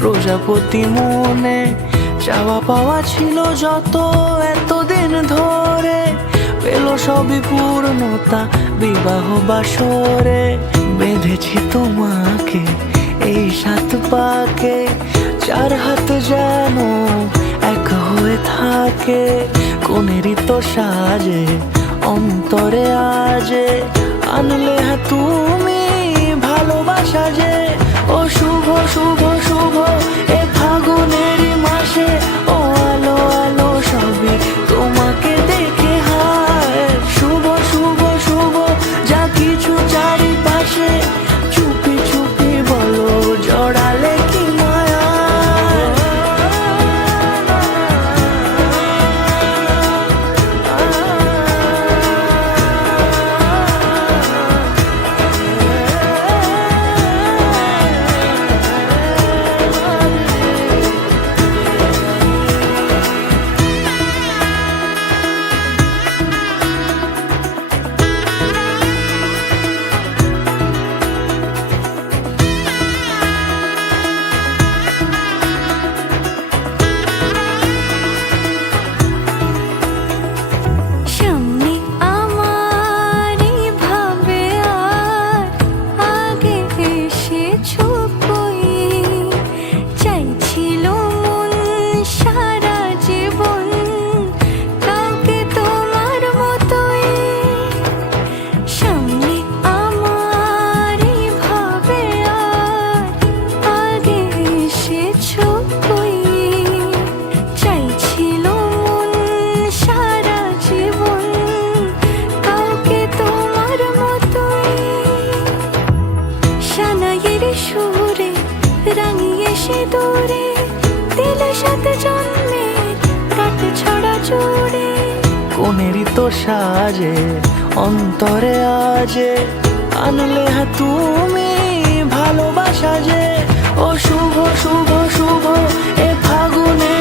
প্রজাপতি মনে চাওয়া পাওয়া ছিল যত এতদিন ধরে, পেল সবই পূর্ণতা বিবাহ বাসরে। বেঁধেছি তোমাকে এই 7 পাকে, 4 হাত যেন এক হয়ে থাকে। কোনেরই তো সাজে অন্তরে আজে, আনলে তুমি ভালোবাসা যে। ও শুভ শুভ শুভ এ ফাগুনেরই মাসে, ও আলো আলো সবই তোমাকে দেখে হায়। শুভ শুভ শুভ যা কিছু চারিপাশে, চুপি চুপি বলো জড়ালে কি মায়া। সুরে রাঙিয়ে সে দূরে দিলে 7 জন্মের কাট ছড়া জোড়ে। কোনেরই তো সাজে অন্তরে আজে, আনলে তুমি ভালোবাসা যে। ও শুভ শুভ শুভ এ ফাগুনে